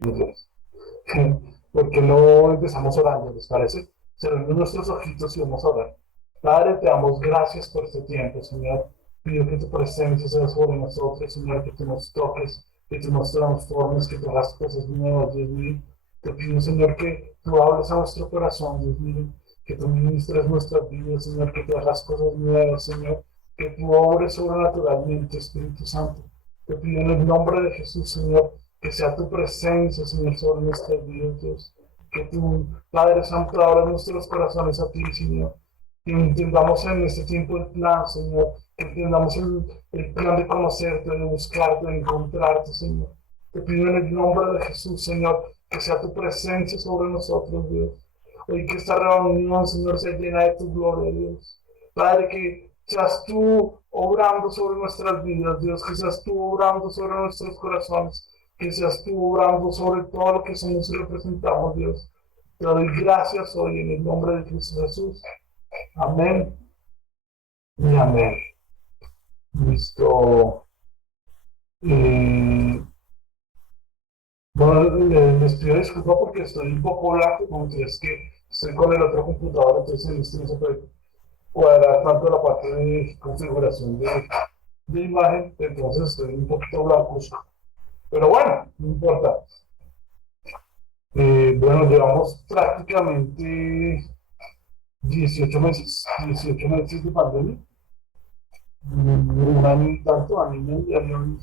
Dios. Porque no empezamos orando, ¿les parece? Cerremos nuestros ojitos y vamos a orar. Padre, te damos gracias por este tiempo, Señor. Pido que tu presencia sea sobre nosotros, Señor, que tú nos toques, que tú nos transformes, que tú hagas cosas nuevas, Dios mío. Te pido, Señor, que tú hables a nuestro corazón, Dios mío, que tú ministres nuestras vidas, Señor, que tú hagas cosas nuevas, Señor, que tú obres sobrenaturalmente, Espíritu Santo. Te pido en el nombre de Jesús, Señor, que sea tu presencia, Señor, sobre nuestras vidas, Dios. Que tu Padre Santo abra nuestros corazones a ti, Señor. Que entendamos en este tiempo el plan, Señor. Que entendamos el plan de conocerte, de buscarte, de encontrarte, Señor. Te pido en el nombre de Jesús, Señor, que sea tu presencia sobre nosotros, Dios. Hoy que esta reunión, Señor, se llena de tu gloria, Dios. Padre, que seas tú obrando sobre nuestras vidas, Dios, que seas tú obrando sobre nuestros corazones, que seas tú obrando sobre todo lo que somos y representamos, Dios. Te doy gracias hoy en el nombre de Cristo Jesús. Amén y amén. Listo. Eh, bueno, les pido disculpas porque estoy un poco blanco, como que es que estoy con el otro computador, entonces en este no se puede cuadrar tanto la parte de configuración de imagen, entonces estoy un poquito blanco. Pero bueno, no importa. Bueno, llevamos prácticamente 18 meses de pandemia, un año y tanto, año y medio,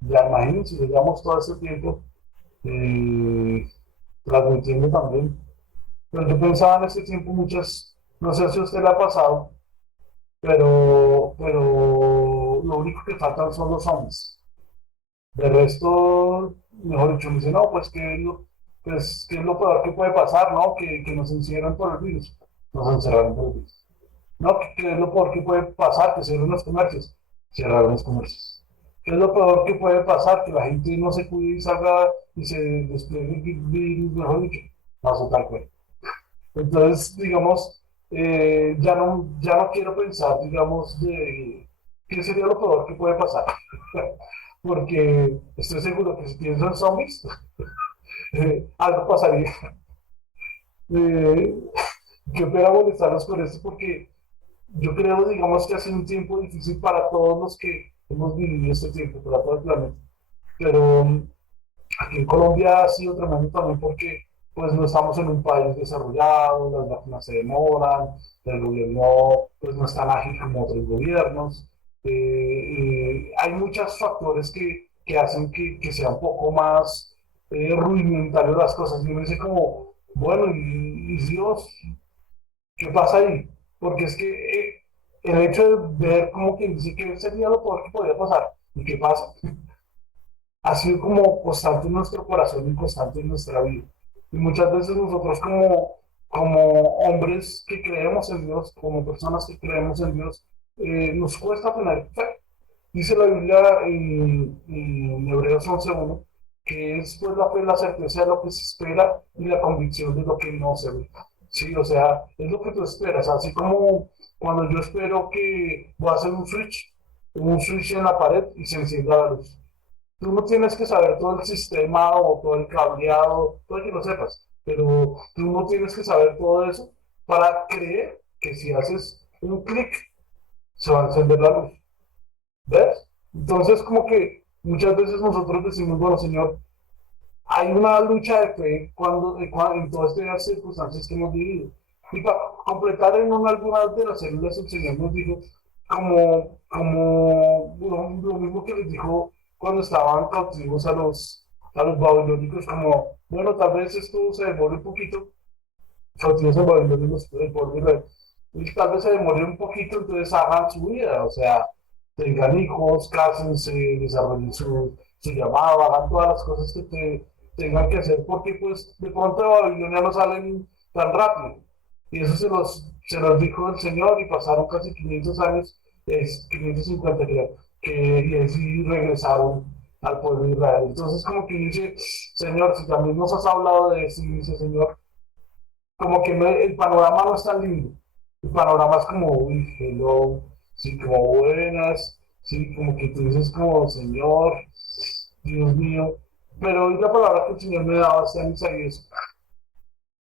ya imagínense, llevamos todo ese tiempo eh, transmitiendo también. Pero yo pensaba en ese tiempo muchas, no sé si a usted le ha pasado, pero lo único que faltan son los zombies. De resto, mejor dicho, me dice, no, pues, ¿qué es lo peor que puede pasar, no? Que nos encierran por el virus. Nos encerraron por el virus. No, ¿qué es lo peor que puede pasar? Que cierren los comercios. Cerraron los comercios. ¿Qué es lo peor que puede pasar? Que la gente no se cuide y salga y se despliegue el virus, mejor dicho. Pasó tal cual. Entonces, digamos, ya no quiero pensar, digamos, de qué sería lo peor que puede pasar. Porque estoy seguro que si pienso en zombies, algo pasaría. Eh, yo quiero molestarlos con esto porque yo creo, digamos, que ha sido un tiempo difícil para todos los que hemos vivido este tiempo, para todo el planeta. Pero aquí en Colombia ha sido tremendo también porque pues no estamos en un país desarrollado, las vacunas se demoran, el gobierno pues no es tan ágil como otros gobiernos. Hay muchos factores que hacen que sea un poco más rudimentario las cosas. Y uno dice como, bueno, y Dios, ¿qué pasa ahí? Porque es que el hecho de ver como que dice que sería lo peor que podría pasar, ¿y qué pasa? Ha sido como constante en nuestro corazón y constante en nuestra vida. Y muchas veces nosotros como hombres que creemos en Dios, como personas que creemos en Dios, nos cuesta tener fe. Dice la Biblia en Hebreos 11:1 que es pues la fe, la certeza de lo que se espera y la convicción de lo que no se ve. Sí, o sea, es lo que tú esperas, así como cuando yo espero que voy a hacer un switch en la pared y se encienda la luz. Tú no tienes que saber todo el sistema o todo el cableado, todo que lo sepas, pero tú no tienes que saber todo eso para creer que si haces un clic se va a encender la luz. ¿Ves? Entonces, como que muchas veces nosotros decimos, bueno, Señor, hay una lucha de fe en todas estas circunstancias que hemos vivido. Y para completar algunas de las células, el Señor nos dijo, como lo mismo que les dijo cuando estaban cautivos a los babilónicos, como, bueno, tal vez esto se demore un poquito, cautivos en Babilonia, el pueblo de Israel, y tal vez se demore un poquito, entonces hagan su vida, o sea, tengan hijos, cásense, desarrollen su llamado, hagan todas las cosas que tengan que hacer, porque pues de pronto de Babilonia no salen tan rápido. Y eso se los dijo el Señor y pasaron casi 500 años, 550 creo, y así regresaron al pueblo de Israel. Entonces como que dice, Señor, si también nos has hablado de eso, y dice, Señor, como que el panorama no es tan lindo. El panorama es como, uy, hello, sí, como buenas, sí, como que tú dices como, Señor, Dios mío. Pero hoy la palabra que el Señor me daba está en Isaías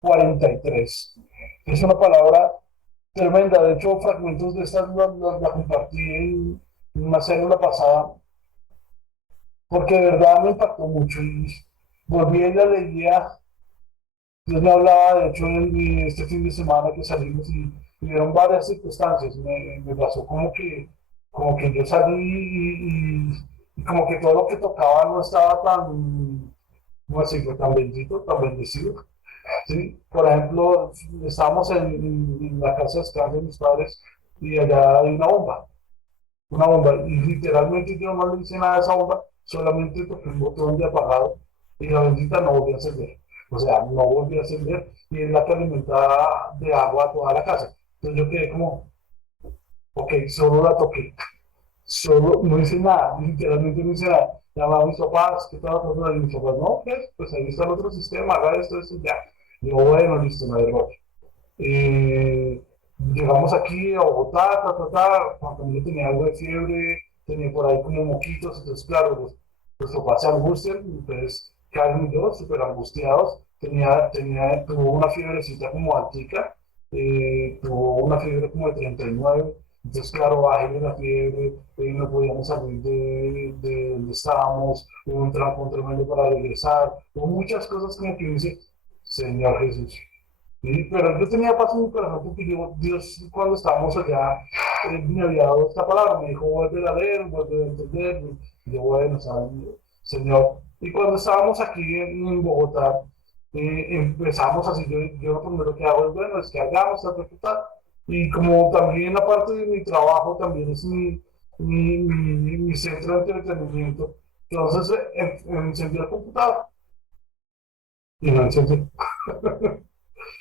43. Es una palabra tremenda. De hecho, fragmentos de estas la compartí en una célula pasada, porque de verdad me impactó mucho. Y volví y la leía. Dios me hablaba, de hecho, este fin de semana que salimos y vieron varias circunstancias. Me pasó como que yo salí y como que todo lo que tocaba no estaba tan, no sé, tan bendito, tan bendecido. ¿Sí? Por ejemplo, estábamos en la casa de descanso de mis padres y allá hay una bomba, y literalmente yo no le hice nada a esa bomba, solamente toqué un botón de apagado y la bendita no volvió a encender. O sea, no volvió a encender y es la que alimentaba de agua a toda la casa. Entonces yo quedé como, ok, solo la toqué, solo no hice nada, literalmente no hice nada. Llamaba a mis papás, ¿qué estaba pasando? Y mis papás, no, pues ahí está el otro sistema, haga esto, ya. Y yo, bueno, listo, no hay error. Eh, Llegamos aquí a Bogotá, cuando yo tenía algo de fiebre, tenía por ahí como moquitos, entonces claro, los papás se angustian, entonces Karen y yo súper angustiados, tuvo una fiebrecita como altica, tuvo una fiebre como de 39, entonces claro, bajé la fiebre, no podíamos salir de donde estábamos, hubo un trancón tremendo para regresar, hubo muchas cosas como que dice, Señor Jesús. Sí, pero yo tenía paz en mi corazón porque Dios, cuando estábamos allá, me había dado esta palabra, me dijo, vuelve a leer, vuelve a entender. Y yo, bueno, ¿sabes? Señor. Y cuando estábamos aquí en Bogotá, empezamos así, yo lo primero que hago es, bueno, descargamos, y como también aparte de mi trabajo, también es mi centro de entretenimiento, entonces encendí el computador y no encendí.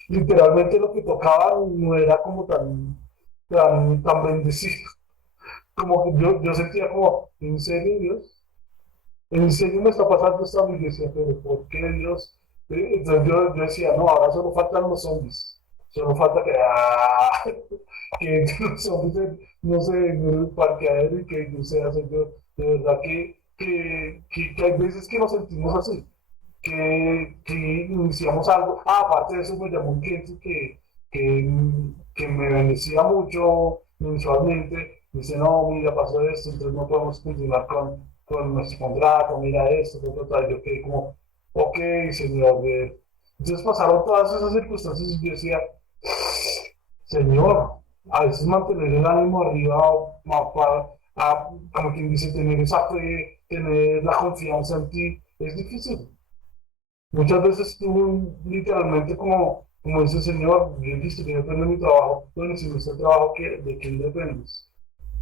Literalmente lo que tocaba no era como tan bendecido. Como que yo sentía como, ¿en serio Dios? ¿En serio me está pasando esta iglesia? Pero ¿por qué Dios? Entonces yo decía, no, ahora solo faltan los zombies. Solo falta que los zombies no se den en el parqueadero y que yo sea Señor. De verdad que hay veces que nos sentimos así que iniciamos algo. Ah, aparte de eso, me llamó un cliente que me bendecía mucho mensualmente. Dice, no, mira, pasó esto, entonces no podemos continuar con nuestro contrato, mira esto, yo quedé como, ok, señor. Entonces pasaron todas esas circunstancias y yo decía, señor, a veces mantener el ánimo arriba, como quien dice, tener esa fe, tener la confianza en ti, es difícil. Muchas veces tú literalmente como dice el Señor, yo listo, que depende de mi trabajo. Bueno, si no está el trabajo, ¿de quién dependes?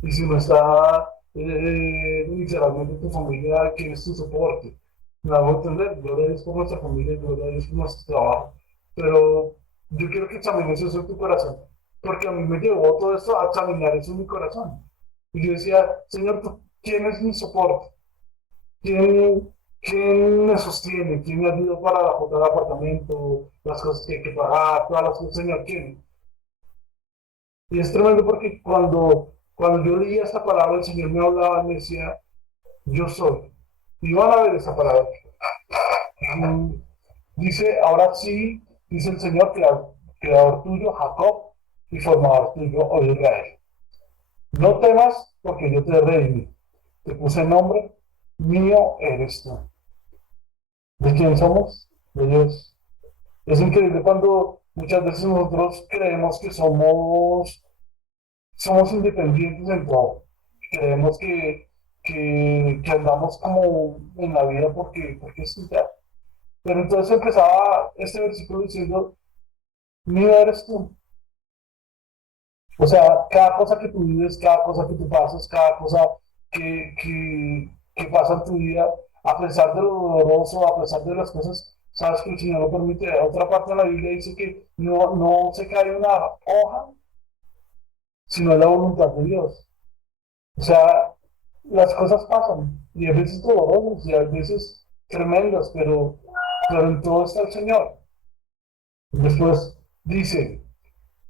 Y si no está literalmente tu familia, ¿quién es tu soporte? Me hago entender, gloria a Dios por nuestra familia, gloria a Dios por nuestro trabajo. Pero yo quiero que examines eso en tu corazón, porque a mí me llevó todo esto a examinar eso en mi corazón. Y yo decía, Señor, ¿quién es mi soporte? ¿Quién me sostiene? ¿Quién me ayuda para la cuota del apartamento, las cosas que hay que pagar, todas las cosas, Señor? ¿Quién? Y es tremendo porque cuando yo leía esta palabra, el Señor me hablaba y me decía, yo soy. Y van a ver esa palabra. Mm, Dice, ahora sí, dice el Señor, creador tuyo, Jacob, y formador tuyo, oh Israel. No temas, porque yo te redimí. Te puse nombre, mío eres tú. ¿De quién somos? De Dios. Es increíble cuando muchas veces nosotros creemos que somos independientes en todo. Creemos que andamos como en la vida porque sí ya. Pero entonces empezaba este versículo diciendo, mío eres tú. O sea, cada cosa que tú vives, cada cosa que tú pasas, cada cosa que pasa en tu vida, a pesar de lo doloroso, a pesar de las cosas, sabes que el Señor lo permite. Otra parte de la Biblia dice que no se cae una hoja, sino la voluntad de Dios. O sea, las cosas pasan, y a veces dolorosas, y a veces tremendas, pero en todo está el Señor. Después dice,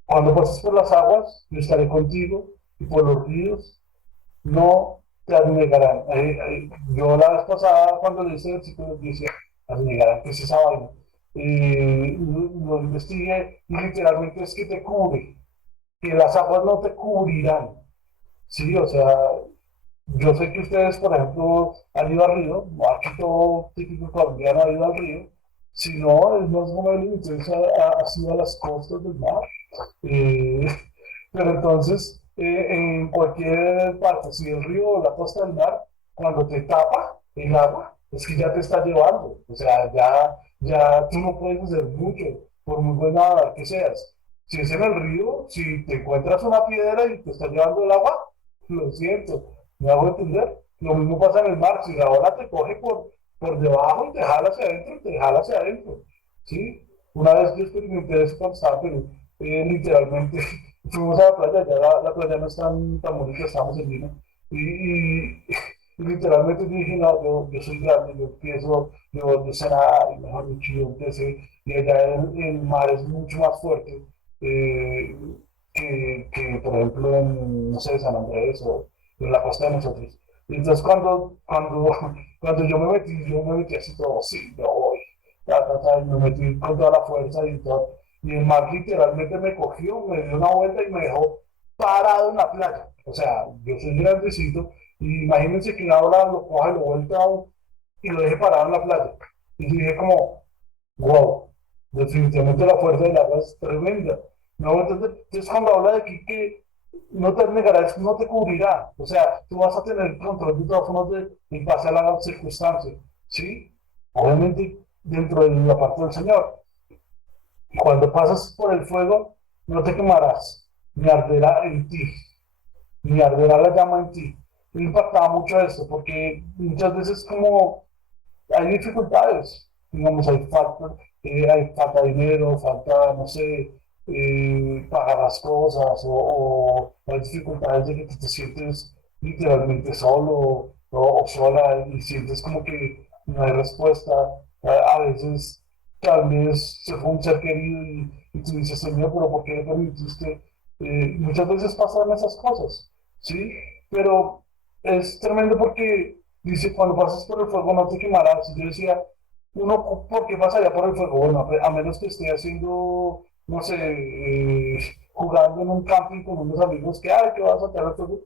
cuando pases por las aguas, yo estaré contigo, y por los ríos, no. te anegarán. Yo la vez pasada, cuando le hice el versículo, decía, anegarán, ¿qué es esa vaina? Lo investigué y literalmente es que te cubre, que las aguas no te cubrirán. Sí, o sea, yo sé que ustedes, por ejemplo, han ido al río, aquí todo típico colombiano ha ido al río, si no, es más o menos, entonces ha sido a las costas del mar. Eh, pero entonces, en cualquier parte, si el río o la costa del mar, cuando te tapa el agua, es que ya te está llevando. O sea, ya tú no puedes hacer mucho, por muy buena nadador que seas. Si es en el río, si te encuentras una piedra y te está llevando el agua, lo siento, me hago entender. Lo mismo pasa en el mar, si la ola te coge por debajo y te jala hacia adentro, te jala hacia adentro. ¿Sí? Una vez yo experimenté eso cuando estaba en Perú, literalmente fuimos a la playa, ya la playa no es tan bonita, estamos en Lima, y literalmente dije, no, yo soy grande, yo sé nada, y mejor dicho, yo empecé, y allá el mar es mucho más fuerte eh, que, por ejemplo, en, no sé, San Andrés o en la costa de nosotros. Y entonces cuando yo me metí así todo, sí, yo voy, me metí con toda la fuerza y todo. Y el mar literalmente me cogió, me dio una vuelta y me dejó parado en la playa. O sea, yo soy grandecito y imagínense que una ola lo coge, lo vuelta y lo deje parado en la playa. Y yo dije como, wow, definitivamente la fuerza del agua es tremenda. No, entonces cuando habla de aquí que no te negarás, no te cubrirá. O sea, tú vas a tener control de todas formas en base a las circunstancias. ¿Sí? Obviamente dentro de la parte del Señor. Cuando pasas por el fuego, no te quemarás, ni arderá en ti, ni arderá la llama en ti. Me impactaba mucho esto, porque muchas veces como hay dificultades, digamos, hay falta de dinero, falta, no sé, pagar las cosas, o hay dificultades de que te sientes literalmente solo o sola y sientes como que no hay respuesta. A veces tal vez se fue un ser querido y tú dices, Señor, pero ¿por qué le permitiste? Muchas veces pasan esas cosas, ¿sí? Pero es tremendo porque dice, cuando pasas por el fuego no te quemarás. Y yo decía, uno, ¿por qué pasaría por el fuego? Bueno, a menos que esté haciendo, no sé, jugando en un camping con unos amigos que, ay, que vas a sacar el fuego,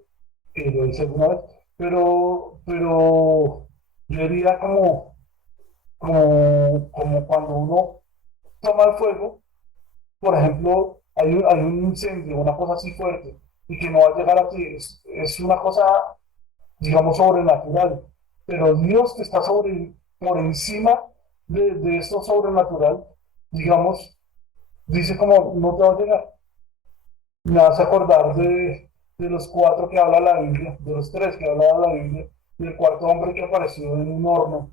que lo hice alguna vez. Pero yo diría como cuando uno toma el fuego, por ejemplo, hay un incendio, una cosa así fuerte, y que no va a llegar a ti, es una cosa digamos, sobrenatural. Pero Dios que está por encima de esto sobrenatural, digamos, dice como, no te va a llegar. Me hace acordar de los cuatro que habla la Biblia, de los tres que habla la Biblia, y el cuarto hombre que apareció en un horno,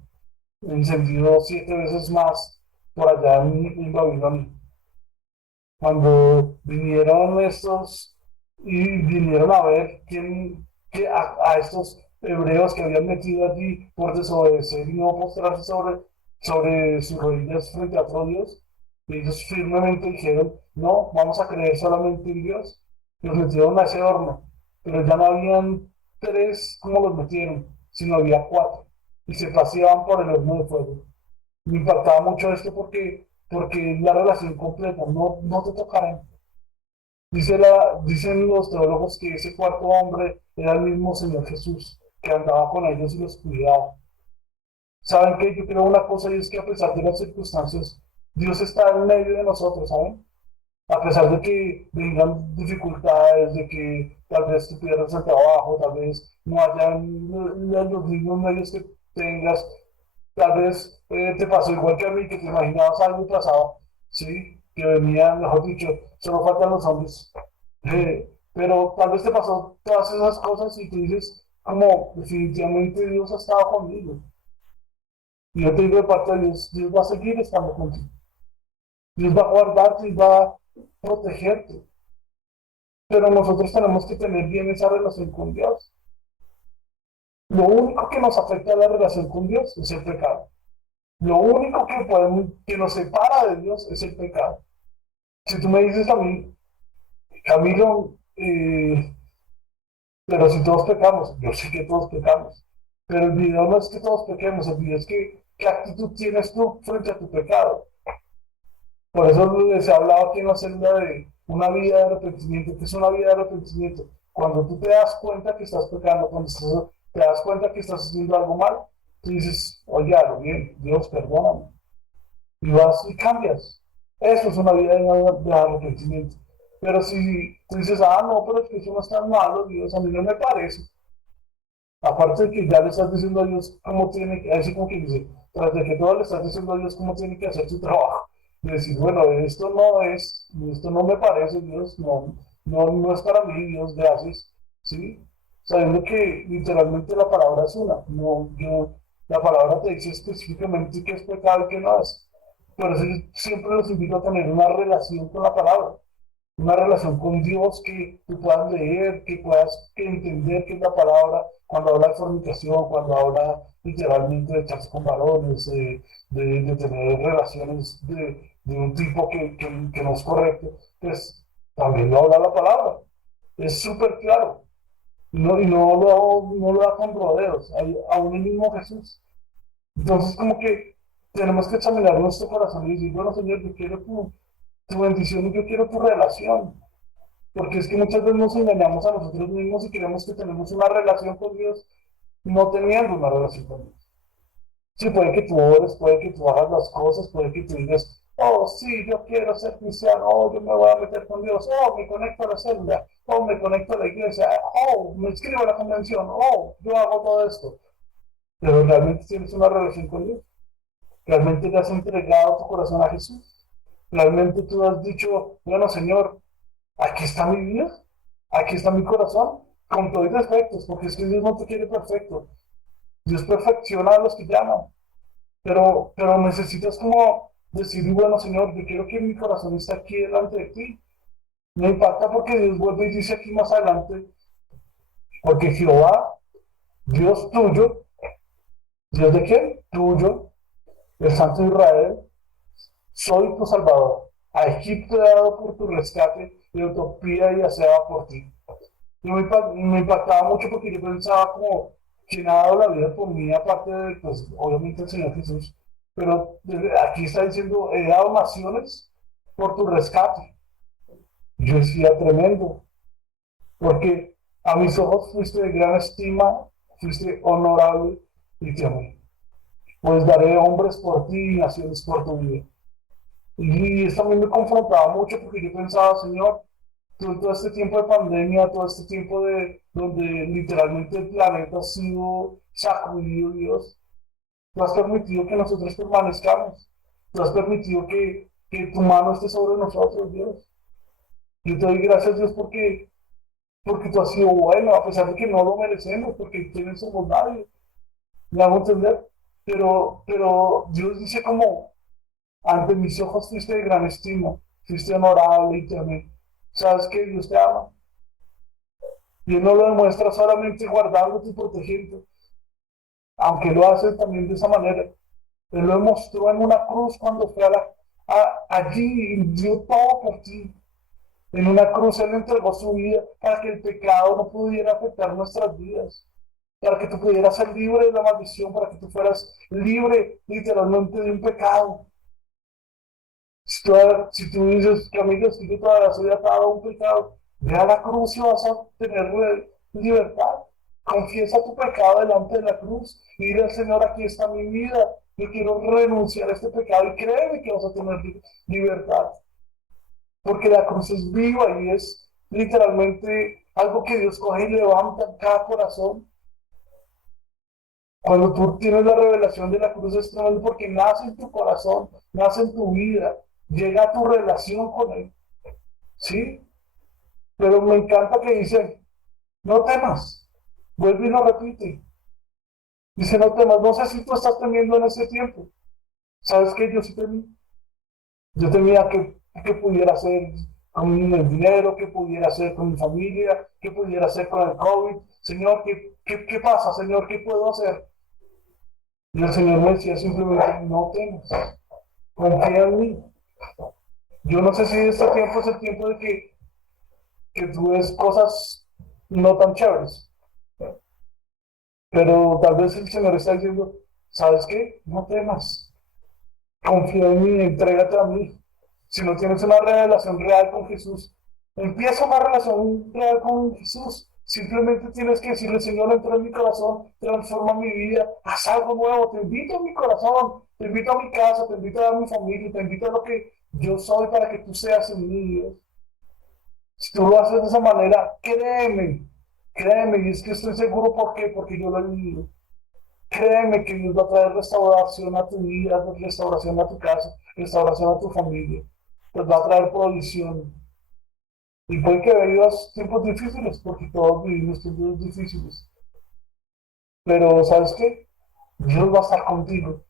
encendido 7 veces más por allá en Babilonia. Cuando vinieron estos y vinieron a ver a estos hebreos que habían metido allí por desobedecer y no postrarse sobre sus rodillas frente a otro Dios, y ellos firmemente dijeron, no, vamos a creer solamente en Dios. Los metieron a ese horno, pero ya no habían tres como los metieron, sino había cuatro, y se paseaban por el horno de fuego. Me impactaba mucho esto porque la relación completa, no te tocarán. Dicen los teólogos que ese cuarto hombre era el mismo Señor Jesús, que andaba con ellos y los cuidaba. ¿Saben qué? Yo creo una cosa y es que a pesar de las circunstancias, Dios está en medio de nosotros, ¿saben? A pesar de que vengan dificultades, de que tal vez tú pierdas el trabajo, tal vez no hayan los mismos medios que tengas, tal vez te pasó igual que a mí, que te imaginabas algo pasado, ¿sí? Que venía, mejor dicho, solo faltan los hombres. Pero tal vez te pasó todas esas cosas y tú dices, como definitivamente Dios ha estado conmigo. Y yo te digo de parte de Dios, Dios va a seguir estando contigo. Dios va a guardarte y va a protegerte. Pero nosotros tenemos que tener bien esa relación con Dios. Lo único que nos afecta a la relación con Dios es el pecado. Lo único que nos separa de Dios es el pecado. Si tú me dices a mí, Camilo, Pero si todos pecamos, yo sé que todos pecamos, pero el video no es que todos pequemos, el video es que qué actitud tienes tú frente a tu pecado. Por eso les he hablado aquí en la celda de una vida de arrepentimiento. ¿Qué es una vida de arrepentimiento? Cuando tú te das cuenta que estás pecando, cuando te das cuenta que estás haciendo algo mal, tú dices, oye, lo bien, Dios, perdóname. Y vas y cambias. Eso es una vida de arrepentimiento. Pero si tú dices, no, pero es que eso no es tan malo, Dios, a mí no me parece. Aparte de que ya le estás diciendo a Dios cómo tiene que, así como que dice, tras de que todo le estás diciendo a Dios cómo tiene que hacer su trabajo. Y decir, bueno, esto no me parece, Dios, no es para mí, Dios, gracias. ¿Sí? Sabiendo que literalmente la palabra es una, la palabra te dice específicamente qué es pecado y qué no es. Por eso yo siempre los invito a tener una relación con la palabra, una relación con Dios que tú puedas leer, que puedas entender qué es la palabra cuando habla de fornicación, cuando habla literalmente de echarse con varones, de tener relaciones de un tipo que no es correcto, pues también lo habla la palabra. Es súper claro. Y no lo da con rodeos, aún el mismo Jesús. Entonces, como que tenemos que examinar nuestro corazón y decir, bueno, Señor, yo quiero tu bendición y yo quiero tu relación. Porque es que muchas veces nos engañamos a nosotros mismos y creemos que tenemos una relación con Dios no teniendo una relación con Dios. Sí, puede que tú ores, puede que tú hagas las cosas, puede que tú digas, oh, sí, yo quiero ser cristiano, oh, yo me voy a meter con Dios, oh, me conecto a la célula, oh, me conecto a la iglesia, oh, me inscribo a la convención, oh, yo hago todo esto. Pero realmente tienes una relación con Dios, realmente le has entregado tu corazón a Jesús, realmente tú has dicho, bueno, Señor, aquí está mi vida, aquí está mi corazón, con todos los defectos, porque es que Dios no te quiere perfecto. Dios perfecciona a los que llaman, pero necesitas como decir, bueno, Señor, yo quiero que mi corazón esté aquí delante de ti. Me impacta porque Dios vuelve y dice aquí más adelante, porque Jehová, Dios tuyo, ¿Dios de quién? Tuyo, el Santo de Israel, soy tu Salvador. A Egipto he dado por tu rescate y Utopía y aseaba por ti. Y me impactaba mucho porque yo pensaba como quien ha dado la vida por mí, aparte de, pues, obviamente el Señor Jesús. Pero aquí está diciendo, he dado naciones por tu rescate. Yo decía tremendo, porque a mis ojos fuiste de gran estima, fuiste honorable y te amé. Pues daré hombres por ti y naciones por tu vida. Y esto a mí me confrontaba mucho porque yo pensaba, Señor, todo este tiempo de pandemia, todo este tiempo de donde literalmente el planeta ha sido sacudido, Dios, tú has permitido que nosotros permanezcamos, tú has permitido que tu mano esté sobre nosotros, Dios. Yo te doy gracias, Dios, porque tú has sido bueno, a pesar de que no lo merecemos, porque quiénes somos nadie, me hago entender, pero Dios dice como, ante mis ojos fuiste de gran estima, fuiste honorable y también, sabes que Dios te ama. Y Él no lo demuestra solamente guardándote y protegiendo, aunque lo hace también de esa manera. Él lo demostró en una cruz cuando fue allí y dio todo por ti. En una cruz Él entregó su vida para que el pecado no pudiera afectar nuestras vidas, para que tú pudieras ser libre de la maldición, para que tú fueras libre literalmente de un pecado. Si tú dices que amigos, que yo todavía soy atado a un pecado, ve a la cruz y vas a tener libertad. Confiesa tu pecado delante de la cruz y dile al Señor, aquí está mi vida. Yo quiero renunciar a este pecado y créeme que vas a tener libertad. Porque la cruz es viva y es literalmente algo que Dios coge y levanta en cada corazón. Cuando tú tienes la revelación de la cruz es tremendo porque nace en tu corazón, nace en tu vida, llega a tu relación con Él. ¿Sí? Pero me encanta que dice, no temas. Vuelve y lo repite. Dice, no temas. No sé si tú estás temiendo en ese tiempo. ¿Sabes qué? Yo sí temí. Yo temía que pudiera hacer con el dinero, que pudiera hacer con mi familia, que pudiera hacer con el COVID. Señor, ¿qué pasa? Señor, ¿qué puedo hacer? Y el Señor me decía simplemente, no temas. Confía en mí. Yo no sé si este tiempo es el tiempo de que tú ves cosas no tan chéveres. Pero tal vez el Señor está diciendo, ¿sabes qué? No temas, confía en mí, entrégate a mí. Si no tienes una relación real con Jesús, empieza una relación real con Jesús. Simplemente tienes que decirle, Señor, entra en mi corazón, transforma mi vida, haz algo nuevo, te invito a mi corazón, te invito a mi casa, te invito a mi familia, te invito a lo que yo soy para que tú seas en mí, Dios. Si tú lo haces de esa manera, créeme, créeme, y es que estoy seguro por qué, porque yo lo he vivido. Créeme que Dios va a traer restauración a tu vida, restauración a tu casa, restauración a tu familia. Pues va a traer provisión. Y puede que vivas tiempos difíciles, porque todos vivimos tiempos difíciles. Pero ¿sabes qué? Dios va a estar contigo.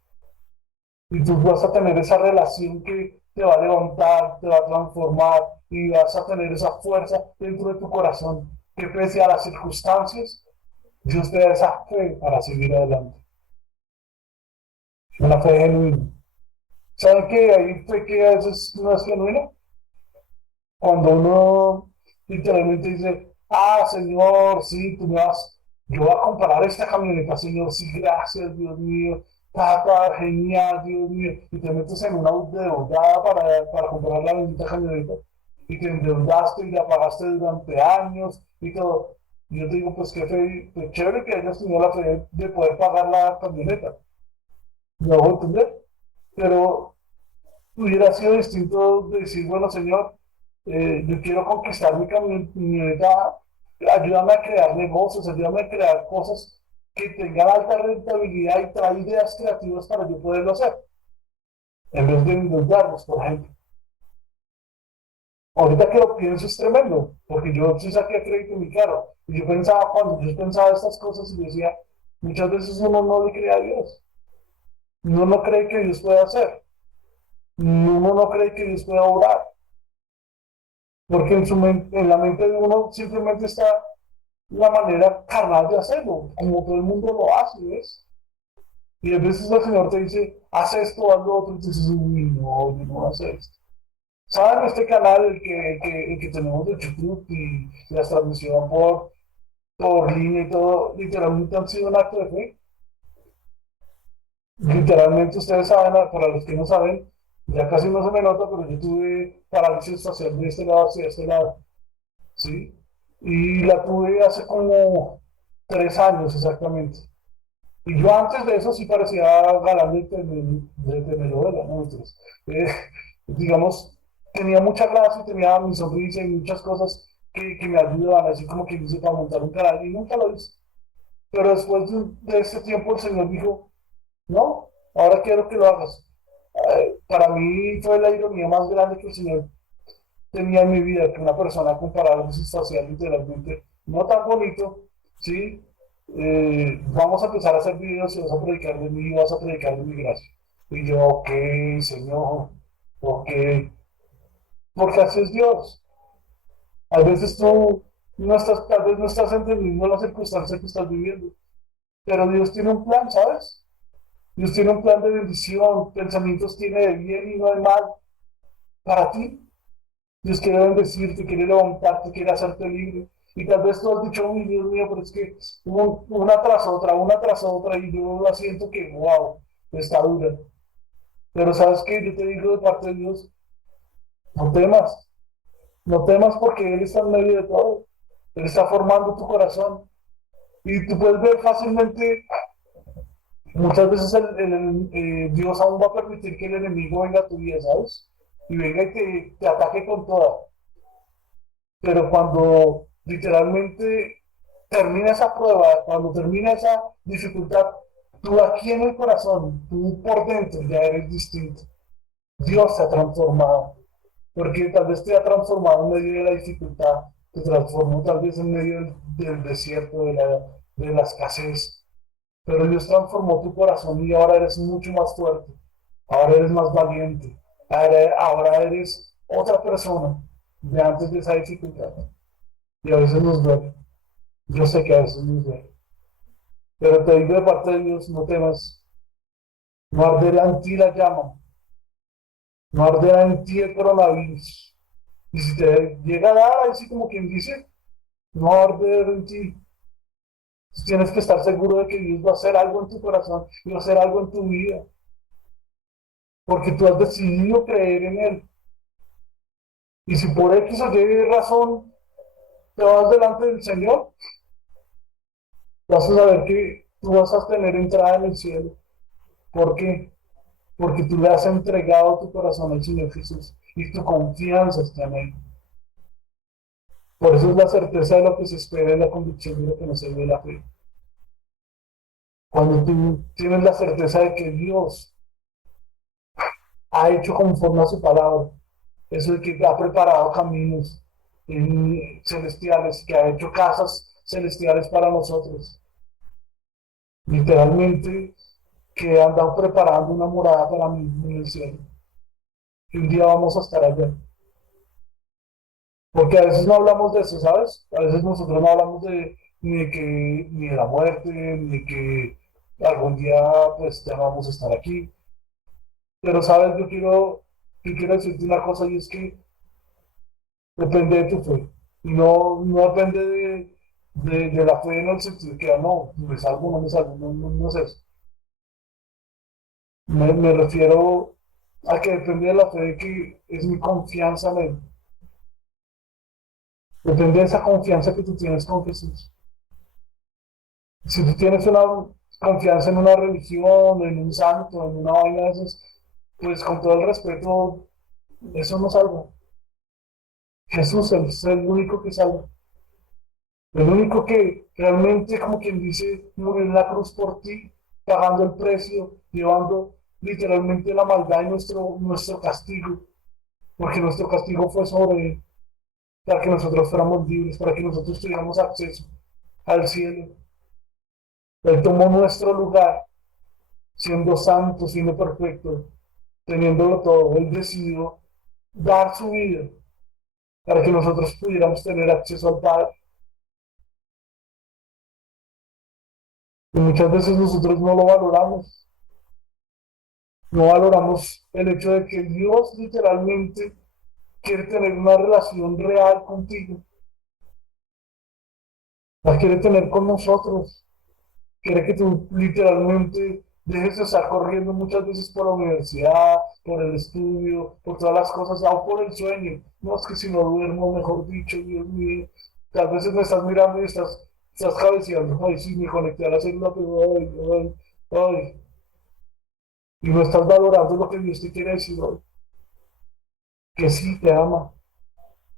Y tú vas a tener esa relación que te va a levantar, te va a transformar y vas a tener esa fuerza dentro de tu corazón que pese a las circunstancias, Dios te da esa fe para seguir adelante. Una fe genuina. ¿Saben qué? Hay fe que a veces no es genuina. Cuando uno literalmente dice, ah, Señor, sí, tú me vas, yo voy a comprar esta camioneta, Señor, sí, gracias, Dios mío, está genial, Dios mío, y te metes en una endeudada para comprar la bendita camioneta, y te endeudaste y la pagaste durante años y todo. Y yo te digo, pues qué fe, qué chévere que hayas tenido la fe de poder pagar la camioneta, ¿me voy a entender? Pero hubiera sido distinto decir, bueno, Señor, yo quiero conquistar mi camioneta, ayúdame a crear negocios, ayúdame a crear cosas que tengan alta rentabilidad y traer ideas creativas para yo poderlo hacer, en vez de endeudarlos, por ejemplo. Ahorita que lo pienso es tremendo, porque yo sí saqué crédito en mi carro, y yo pensaba, cuando yo pensaba estas cosas y decía, muchas veces uno no le cree a Dios, uno no cree que Dios pueda hacer, uno no cree que Dios pueda obrar. Porque en la mente de uno simplemente está la manera carnal de hacerlo, como todo el mundo lo hace, ¿ves? Y a veces el Señor te dice, haz esto, haz lo otro, y tú dices, uy, no, yo no voy a hacer esto. ¿Saben este canal, el que tenemos de YouTube y la transmisión por línea y todo, literalmente han sido un acto de fe? Literalmente ustedes saben, para los que no saben, ya casi no se me nota, pero yo tuve parálisis facial de este lado hacia este lado. ¿Sí? Y la tuve hace como 3 años exactamente. Y yo antes de eso sí parecía galán de telenovela, ¿no? Entonces, eh, digamos, tenía mucha gracia, tenía mi sonrisa y muchas cosas que me ayudaban, así como que hice para montar un canal y nunca lo hice. Pero después de ese tiempo el Señor dijo, no, ahora quiero que lo hagas. Para mí fue la ironía más grande que el Señor tenía en mi vida que una persona con parálisis facial literalmente no tan bonito, ¿sí? Vamos a empezar a hacer videos y vas a predicar de mí, vas a predicar de mi gracia. Y yo, ok, Señor, ok, porque así es Dios. A veces tú no estás, tal vez no estás entendiendo la circunstancia que estás viviendo, pero Dios tiene un plan, ¿sabes? Dios tiene un plan de bendición, pensamientos tiene de bien y no de mal para ti. Dios quiere bendecirte, quiere levantarte, quiere hacerte libre. Y tal vez tú has dicho, uy, Dios mío, pero es que una tras otra, y yo la siento que, wow, está dura. Pero sabes qué, yo te digo de parte de Dios, no temas, no temas porque Él está en medio de todo. Él está formando tu corazón. Y tú puedes ver fácilmente, muchas veces Dios aún va a permitir que el enemigo venga a tu vida, ¿sabes? Y venga y te ataque con toda. Pero cuando literalmente termina esa prueba, cuando termina esa dificultad, tú aquí en el corazón, tú por dentro ya eres distinto. Dios se ha transformado, porque tal vez te ha transformado en medio de la dificultad, te transformó tal vez en medio del desierto, de la escasez, pero Dios transformó tu corazón y ahora eres mucho más fuerte, ahora eres más valiente, ahora eres otra persona de antes de esa dificultad. Y a veces nos duele. Yo sé que a veces nos duele. Pero te digo de parte de Dios, no temas. No arderá en ti la llama. No arderá en ti el coronavirus. Y si te llega a dar, así como quien dice, no va a arder en ti. Tienes que estar seguro de que Dios va a hacer algo en tu corazón y va a hacer algo en tu vida, porque tú has decidido creer en Él. Y si por X o Y razón te vas delante del Señor, vas a saber que tú vas a tener entrada en el cielo. ¿Por qué? Porque tú le has entregado tu corazón al Señor Jesús y tu confianza está en Él. Por eso es la certeza de lo que se espera y la convicción de lo que no se ve la fe. Cuando tú tienes la certeza de que Dios ha hecho conforme a su palabra, eso de que ha preparado caminos celestiales, que ha hecho casas celestiales para nosotros, literalmente que han dado preparando una morada para mí en el cielo, que un día vamos a estar allá. Porque a veces no hablamos de eso, ¿sabes? A veces nosotros no hablamos ni de la muerte, ni de que algún día pues ya no vamos a estar aquí. Pero, ¿sabes? Yo quiero decirte una cosa y es que depende de tu fe. Y no depende de la fe en el sentido que, no, me salvo, no me salvo, no es eso. Me refiero a que depende de la fe de que es mi confianza en Él. Depende de esa confianza que tú tienes con Jesús. Si tú tienes una confianza en una religión, en un santo, en una vaina de esas, pues con todo el respeto, eso no salva. Jesús es el único que salva. El único que realmente, como quien dice, murió en la cruz por ti, pagando el precio, llevando literalmente la maldad y nuestro castigo, porque nuestro castigo fue sobre él, para que nosotros fuéramos libres, para que nosotros tuviéramos acceso al cielo. Él tomó nuestro lugar, siendo santo, siendo perfecto, teniéndolo todo. Él decidió dar su vida para que nosotros pudiéramos tener acceso al Padre. Y muchas veces nosotros no lo valoramos. No valoramos el hecho de que Dios literalmente quiere tener una relación real contigo. La quiere tener con nosotros. Quiere que tú literalmente dejes de estar corriendo muchas veces por la universidad, por el estudio, por todas las cosas, aún por el sueño. No, es que si no duermo, mejor dicho, Dios mío. Tal veces me estás mirando y estás cabeceando. Ay, sí, me conecté a la célula, pero ay, ay, ay. Y no estás valorando lo que Dios te quiere decir hoy. Que sí te ama,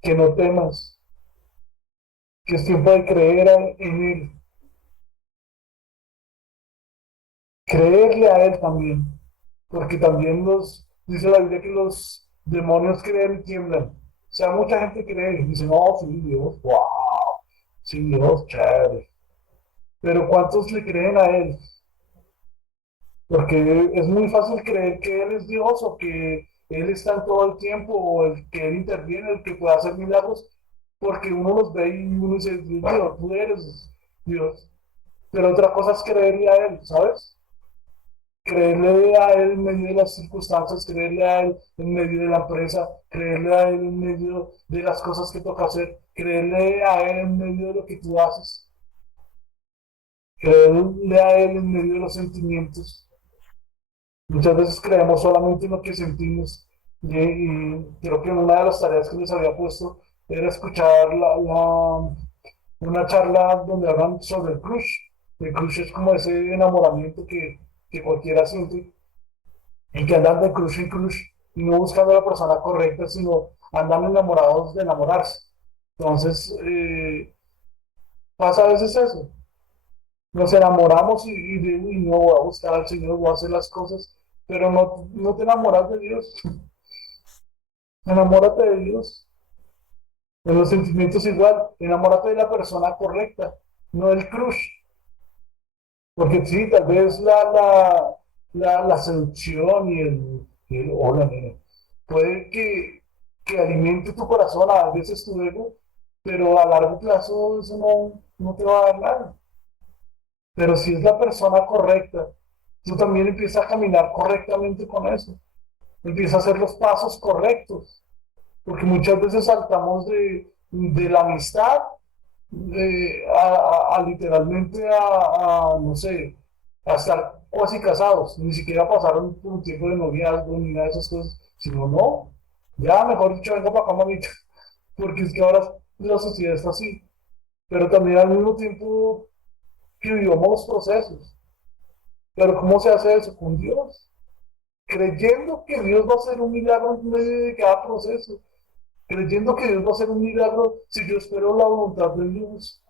que no temas, que es tiempo de creer en Él, creerle a Él también, porque también dice la Biblia que los demonios creen y tiemblan. O sea, mucha gente cree y dice, no, sí, Dios, wow, sí, Dios, chévere. Pero ¿cuántos le creen a Él? Porque es muy fácil creer que Él es Dios o que Él está en todo el tiempo o el que Él interviene, el que puede hacer milagros, porque uno los ve y uno dice, Dios mío, tú eres Dios. Pero otra cosa es creerle a Él, ¿sabes? Creerle a Él en medio de las circunstancias, creerle a Él en medio de la empresa, creerle a Él en medio de las cosas que toca hacer, creerle a Él en medio de lo que tú haces, creerle a Él en medio de los sentimientos. Muchas veces creemos solamente en lo que sentimos y creo que una de las tareas que les había puesto era escuchar una charla donde hablan sobre el crush. El crush es como ese enamoramiento que cualquiera siente y que andan de crush en crush y no buscando a la persona correcta, sino andan enamorados de enamorarse. Entonces, pasa a veces eso. Nos enamoramos y no voy a buscar al Señor, voy a hacer las cosas, pero no te enamoras de Dios. Enamórate de Dios. En los sentimientos igual, enamórate de la persona correcta, no del crush. Porque sí, tal vez la seducción y el hola, nene, puede que alimente tu corazón, a veces tu ego, pero a largo plazo eso no te va a dar nada. Pero si es la persona correcta, tú también empiezas a caminar correctamente con eso. Empiezas a hacer los pasos correctos. Porque muchas veces saltamos de la amistad literalmente no sé, a estar casi casados, ni siquiera pasaron por un tiempo de noviazgo ni nada de esas cosas, sino no, ya mejor dicho, venga para acá, mamita, porque es que ahora la sociedad está así, pero también al mismo tiempo que vivamos los procesos, pero ¿cómo se hace eso? Con Dios, creyendo que Dios va a hacer un milagro en medio de cada proceso, creyendo que Dios va a hacer un milagro si yo espero la voluntad de Dios.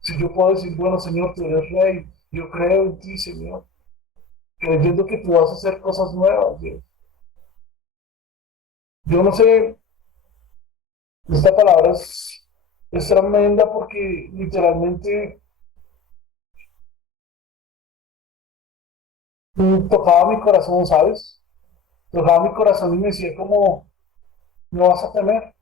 Si yo puedo decir, bueno, Señor, tú eres rey, yo creo en ti, Señor, creyendo que tú vas a hacer cosas nuevas, Dios. Yo no sé, esta palabra es tremenda porque literalmente tocaba mi corazón, ¿sabes? Tocaba mi corazón y me decía como, no vas a temer.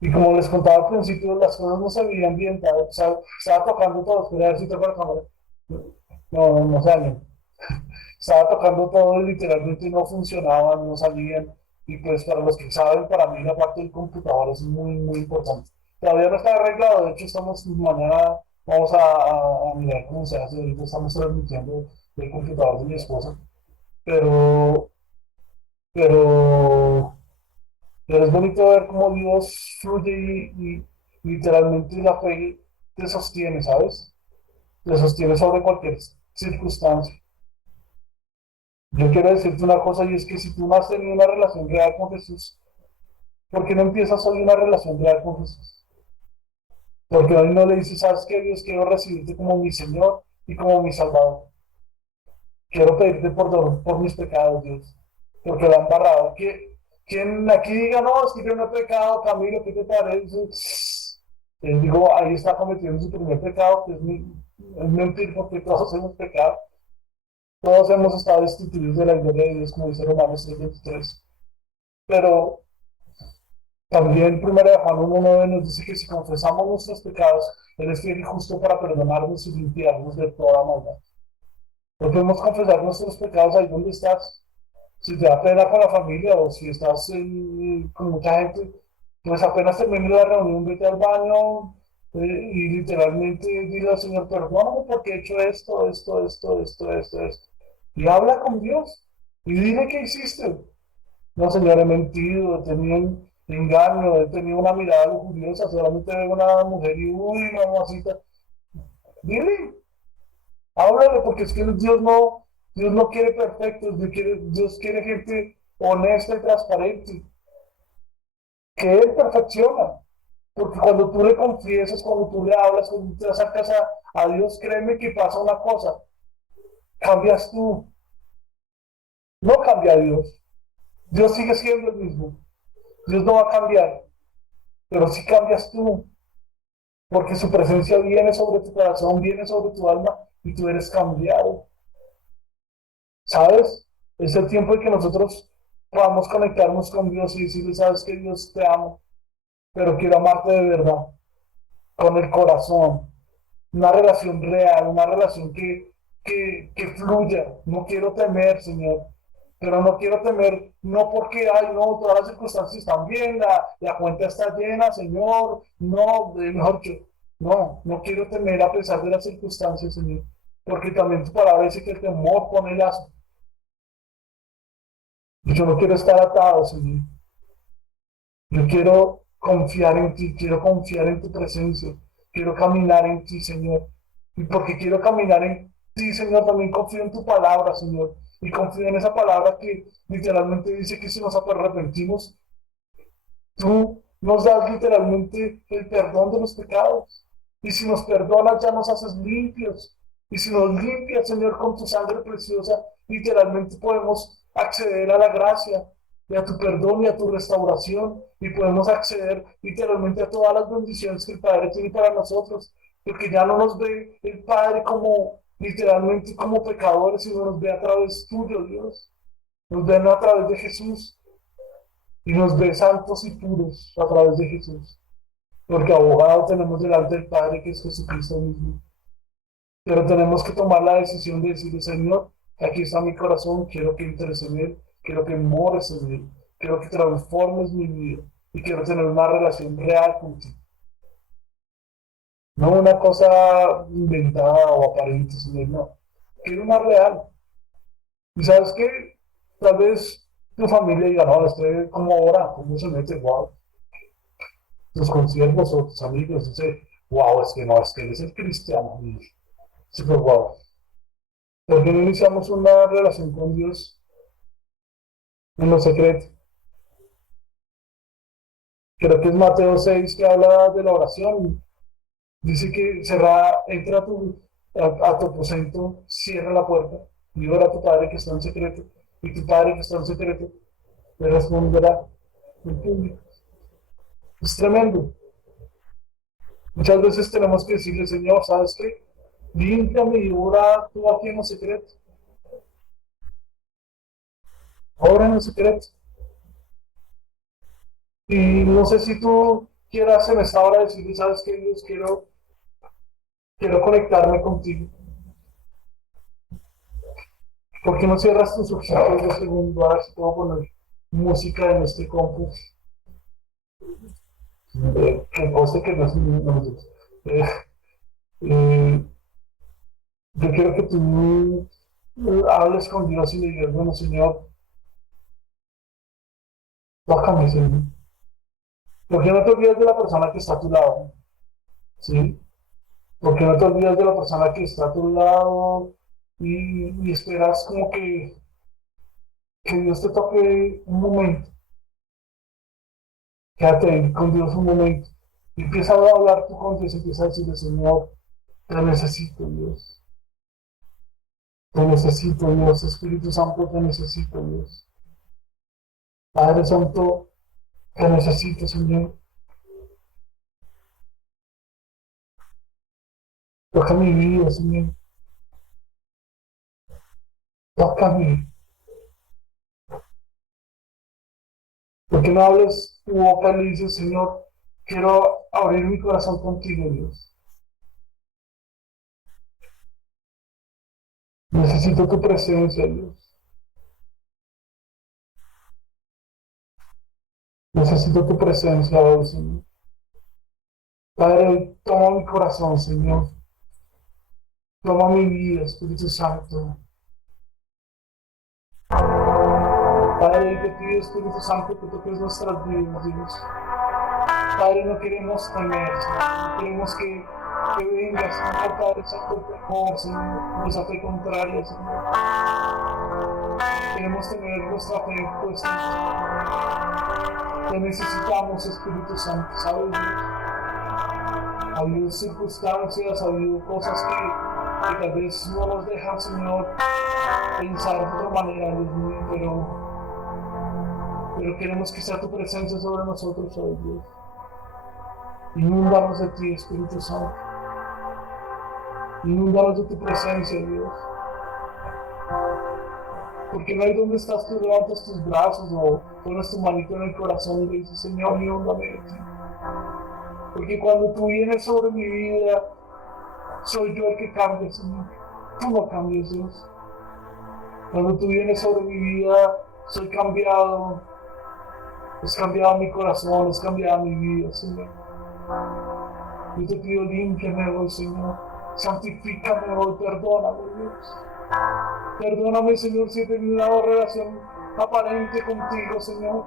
Y como les contaba al principio, las cosas no se veían bien, estaba tocando todo, espera a ver si toco la cámara. No salen. Estaba tocando todo y literalmente no funcionaban, no salían. Y pues para los que saben, para mí la parte del computador es muy importante. Todavía no está arreglado, de hecho estamos mañana, vamos a mirar cómo se hace, ahorita estamos transmitiendo el computador de mi esposa, pero, pero, pero es bonito ver cómo Dios fluye y literalmente la fe te sostiene, ¿sabes? Te sostiene sobre cualquier circunstancia. Yo quiero decirte una cosa y es que si tú no has tenido una relación real con Jesús, ¿por qué no empiezas hoy una relación real con Jesús? Porque hoy no le dices, ¿sabes qué, Dios? Quiero recibirte como mi Señor y como mi Salvador. Quiero pedirte perdón por mis pecados, Dios, porque la han barrado. Quien aquí diga, no, es que yo no he pecado, Camilo, ¿qué te parece? Digo, ahí está cometiendo su primer pecado, que es mentir, porque todos hemos pecado. Todos hemos estado destituidos de la gloria de Dios, como dice Romanos 3:23. Pero también, primero de Juan 1:9 nos dice que si confesamos nuestros pecados, Él es fiel y justo para perdonarnos y limpiarnos de toda maldad. No podemos confesar nuestros pecados ahí donde estás. Si te da pena con la familia o si estás con mucha gente, pues apenas termine la reunión, vete al baño y literalmente dile al Señor, perdóname porque he hecho esto. Y habla con Dios y dile qué hiciste. No, señor, he mentido, he tenido un engaño, he tenido una mirada lujuriosa, solamente veo una mujer y uy, mamacita. Dile, háblale, porque es que Dios no quiere perfectos, Dios quiere gente honesta y transparente, que Él perfecciona. Porque cuando tú le confiesas, cuando tú le hablas, cuando tú te acercas a Dios, créeme que pasa una cosa, cambias tú, no cambia Dios. Dios sigue siendo el mismo, Dios no va a cambiar, pero sí cambias tú. Porque su presencia viene sobre tu corazón, viene sobre tu alma y tú eres cambiado. ¿Sabes? Es el tiempo en que nosotros podamos conectarnos con Dios y decirle, sabes que Dios te amo, pero quiero amarte de verdad, con el corazón. Una relación real, una relación que fluya. No quiero temer, Señor. Pero no quiero temer, no porque, ay, no, todas las circunstancias están bien, la cuenta está llena, Señor. No, mejor que, no quiero temer a pesar de las circunstancias, Señor. Porque también tu palabra dice que el temor pone lazo. Y yo no quiero estar atado, Señor. Yo quiero confiar en ti, quiero confiar en tu presencia, quiero caminar en ti, Señor. Y porque quiero caminar en ti, Señor, también confío en tu palabra, Señor. Y confío en esa palabra que literalmente dice que si nos arrepentimos, tú nos das literalmente el perdón de los pecados. Y si nos perdonas, ya nos haces limpios. Y si nos limpias, Señor, con tu sangre preciosa, literalmente podemos acceder a la gracia y a tu perdón y a tu restauración. Y podemos acceder literalmente a todas las bendiciones que el Padre tiene para nosotros. Porque ya no nos ve el Padre como literalmente como pecadores, sino nos ve a través tuyo, Dios. Nos ven a través de Jesús y nos ve santos y puros a través de Jesús. Porque abogado tenemos delante del Padre que es Jesucristo mismo. Pero tenemos que tomar la decisión de decirle, Señor, aquí está mi corazón, quiero que entres en él, quiero que mores en él, quiero que transformes mi vida y quiero tener una relación real contigo. No una cosa inventada o aparente, Señor, no. Quiero una real. ¿Y sabes qué? Tal vez tu familia diga, no, este, ¿cómo ora? ¿Cómo se mete? Wow. Tus conciertos o tus amigos dice, wow, es que no, es que él es el cristiano. Y super wow. ¿Por qué no iniciamos una relación con Dios en lo secreto? Creo que es Mateo 6 que habla de la oración. Dice que entra a tu aposento, cierra la puerta y ora a tu padre que está en secreto. Y tu padre que está en secreto te responderá en público. Es tremendo. Muchas veces tenemos que decirle, Señor, ¿sabes qué? Límpiame y ora tú aquí en lo secreto. Ora en lo secreto. Y no sé si tú quieras en esta hora decirle, ¿sabes qué, Dios? Quiero conectarme contigo. ¿Por qué no cierras tus ojitos de segundo? A ver si puedo poner música en este compu. Que conste que no es eh, eh, yo quiero que tú hables con Dios y le digas, bueno, Señor, tócame, Señor. Porque no te olvides de la persona que está a tu lado, ¿sí? Porque no te olvides de la persona que está a tu lado y esperas como que Dios te toque un momento. Quédate ahí con Dios un momento. Y empieza a hablar tú con Dios, empieza a decirle, Señor, te necesito, Dios. Te necesito, Dios. Espíritu Santo, te necesito, Dios. Padre Santo, te necesito, Señor. Toca mi vida, Señor. Tócame. ¿Por qué no hables tu boca y le dices, Señor, quiero abrir mi corazón contigo, Dios? Necesito tu presencia, Dios. Necesito tu presencia hoy, Señor. Padre, toma mi corazón, Señor. Toma mi vida, Espíritu Santo. Padre, y te pido, Espíritu Santo, que toques nuestras vidas, Dios. Padre, no queremos temer, Señor. No queremos que vengas, Señor, Padre Santo, el temor, Señor. Esa fe contraria, Señor. Queremos tener nuestra fe puesta en ti. Te necesitamos, Espíritu Santo, ¿sabes, Dios? Ha habido circunstancias, ha habido cosas que tal vez no nos dejan, Señor, pensar de otra manera, Dios mío, pero queremos que sea tu presencia sobre nosotros hoy, Dios. Inúndanos de ti, Espíritu Santo. Inúndanos de tu presencia, Dios. Porque no hay donde estás, tú levantas tus brazos o pones tu manito en el corazón y le dices, Señor, inúndame de ti. Porque cuando tú vienes sobre mi vida, soy yo el que cambia, Señor. Tú no cambias, Dios. Cuando tú vienes sobre mi vida, soy cambiado. Es cambiado mi corazón, es cambiado mi vida, Señor. Yo te pido, límpiame hoy, Señor. Santifícame hoy, perdóname, Dios. Perdóname, Señor, si he tenido una relación aparente contigo, Señor.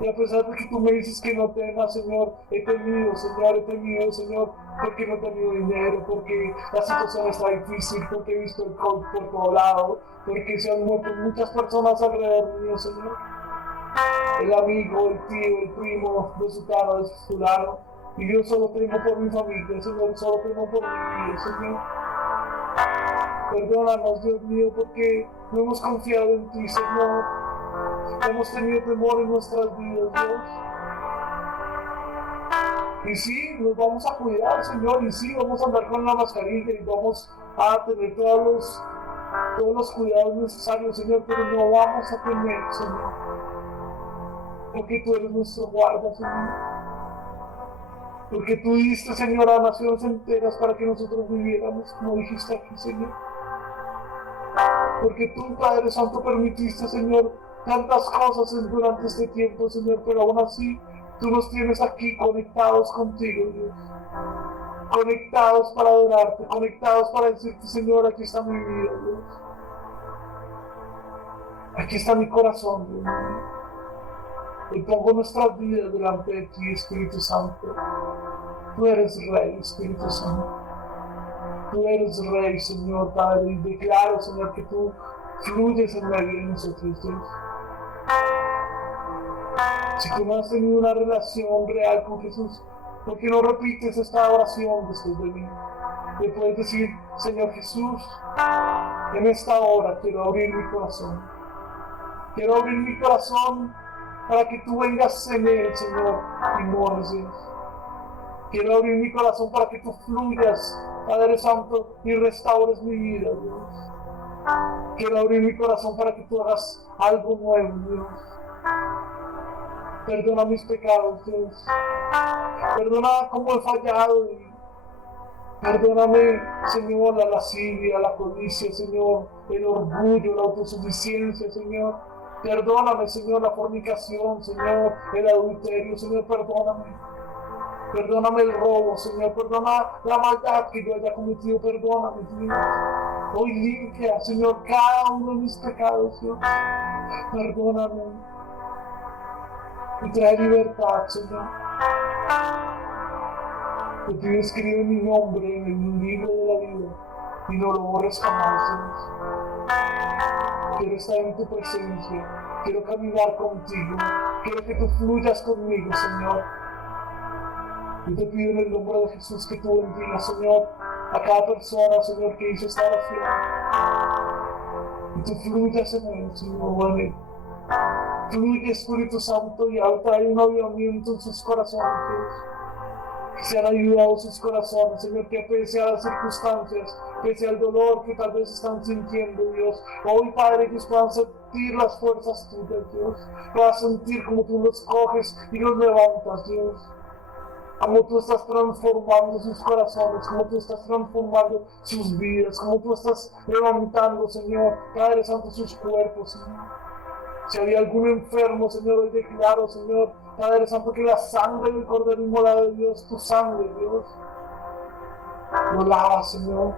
Y a pesar de que tú me dices que no temas, Señor, he tenido, Señor, porque no he tenido dinero, porque la situación está difícil, porque he visto el COVID por todo lado, porque se han muerto muchas personas alrededor mío, Señor. El amigo, el tío, el primo, de su cara, de su fulano. Y yo solo temo por mi familia, Señor, solo temo por mi vida, Señor. Perdónanos, Dios mío, porque no hemos confiado en ti, Señor. Hemos tenido temor en nuestras vidas, Dios. Y sí, nos vamos a cuidar, Señor, y sí, vamos a andar con la mascarilla y vamos a tener todos los cuidados necesarios, Señor, pero no vamos a temer, Señor. Porque tú eres nuestro guarda, Señor. Porque tú diste, Señor, a naciones enteras para que nosotros viviéramos, como dijiste aquí, Señor. Porque tú, Padre Santo, permitiste, Señor, tantas cosas durante este tiempo, Señor, pero aún así tú nos tienes aquí conectados contigo, Dios. conectados para adorarte, conectados para decirte, Señor, aquí está mi vida, Dios. Aquí está mi corazón, Dios mío. Hoy pongo nuestras vidas delante de ti, Espíritu Santo. Tú eres Rey, Espíritu Santo. Tú eres Rey, Señor, Padre, y declaro, Señor, que tú fluyes en medio de nosotros, Dios. Si tú no has tenido una relación real con Jesús, ¿por qué no repites esta oración después de mí? Le puedes decir, Señor Jesús, en esta hora quiero abrir mi corazón. Quiero abrir mi corazón para que tú vengas en él, Señor, y mores, Dios. Quiero abrir mi corazón para que tú fluyas, Padre Santo, y restaures mi vida, Dios. Quiero abrir mi corazón para que tú hagas algo nuevo, Dios. Perdona mis pecados, Dios. Perdona cómo he fallado. Perdóname, Señor, la lascivia, la codicia, Señor, el orgullo, la autosuficiencia, Señor. Perdóname, Señor, la fornicación, Señor, el adulterio, Señor, perdóname. Perdóname el robo, Señor, perdona la maldad que yo haya cometido, perdóname, Dios. Hoy limpia, Señor, cada uno de mis pecados, Dios. Perdóname. Y trae libertad, Señor. Te pido escribe mi nombre en el libro de la vida y no lo borres jamás, Dios. Quiero estar en tu presencia, quiero caminar contigo, quiero que tú fluyas conmigo, Señor. Yo te pido en el nombre de Jesús que tú bendigas, Señor, a cada persona, Señor, que hizo esta oración. Y tú fluyas en él, Señor, bueno. Fluye, Espíritu Santo, y ahora hay un avivamiento en sus corazones, Dios. Que sean ayudados sus corazones, Señor, que pese a las circunstancias, pese al dolor que tal vez están sintiendo, Dios, hoy, Padre, ellos puedan sentir las fuerzas tuyas, Dios, puedan sentir como tú los coges y los levantas, Dios, como tú estás transformando sus corazones, como tú estás transformando sus vidas, como tú estás levantando, Señor, Padre Santo, sus cuerpos, Señor. Si había algún enfermo, Señor, hoy declaro, Señor, Padre Santo, que la sangre del Cordero inmolado de Dios, tu sangre, Dios, lo lava, Señor.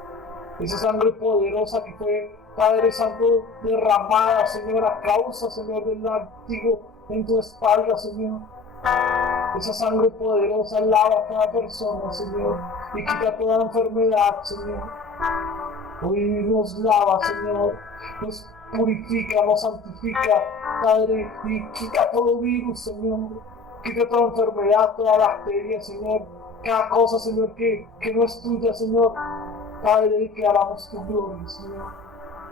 Esa sangre poderosa que fue, Padre Santo, derramada, Señor, a causa, Señor, del látigo en tu espalda, Señor. Esa sangre poderosa lava a cada persona, Señor, y quita toda enfermedad, Señor. Hoy nos lava, Señor, nos purifica, nos santifica, Padre, y quita todo virus, Señor. Quita toda enfermedad, toda bacteria, Señor. Cada cosa, Señor, que no es tuya, Señor. Padre, declaramos tu gloria, Señor.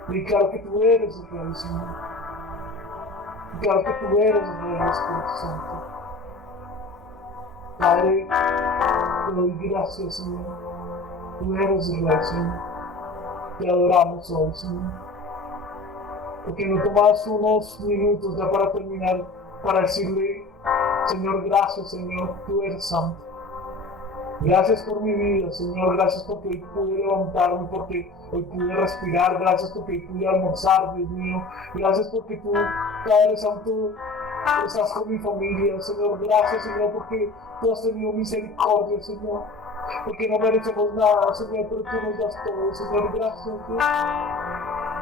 Declaro que tú eres el Rey, Señor. Declaro que tú eres el Rey, Espíritu Santo. Padre, te doy gracias, Señor. Tú eres el Rey, Señor. Te adoramos hoy, Señor. Porque no tomas unos minutos ya para terminar, para decirle, Señor, gracias, Señor, tú eres santo. Gracias por mi vida, Señor, gracias porque hoy pude levantarme, porque hoy pude respirar, gracias porque hoy pude almorzar, Dios mío. Gracias porque tú, Padre Santo, estás con mi familia, Señor. Gracias, Señor, porque tú has tenido misericordia, Señor. Porque no merecemos nada, Señor, pero tú nos das todo, Señor. Gracias, Dios.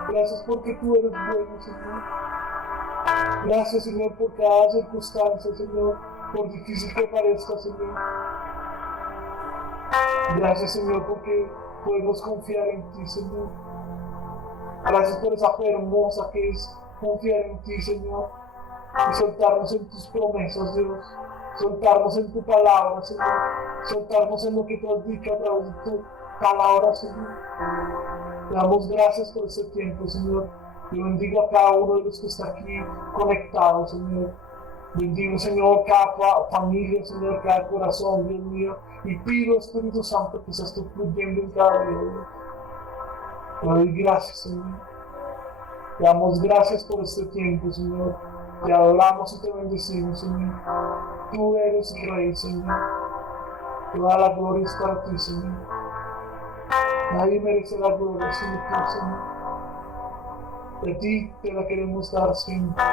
Gracias porque tú eres bueno, Señor. Gracias, Señor, por cada circunstancia, Señor, por difícil que parezca, Señor. Gracias, Señor, porque podemos confiar en ti, Señor. Gracias por esa fe hermosa que es confiar en ti, Señor, y soltarnos en tus promesas, Dios. Soltarnos en tu palabra, Señor. Soltarnos en lo que tú has dicho a través de tu palabra, Señor. Te damos gracias por este tiempo, Señor. Yo bendigo a cada uno de los que está aquí conectado, Señor. Bendigo, Señor, cada familia, Señor, cada corazón, Dios mío. Y pido, Espíritu Santo, que seas tú fluyendo en cada día, Dios. Te doy gracias, Señor. Te damos gracias por este tiempo, Señor. Te adoramos y te bendecimos, Señor. Tú eres Rey, Señor. Toda la gloria es para ti, Señor. Nadie merece la gloria sino tú, Señor. De ti te la queremos dar siempre.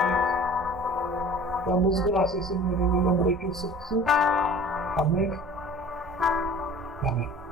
Damos gracias, Señor, en el nombre de Cristo Jesús. Amén. Amén.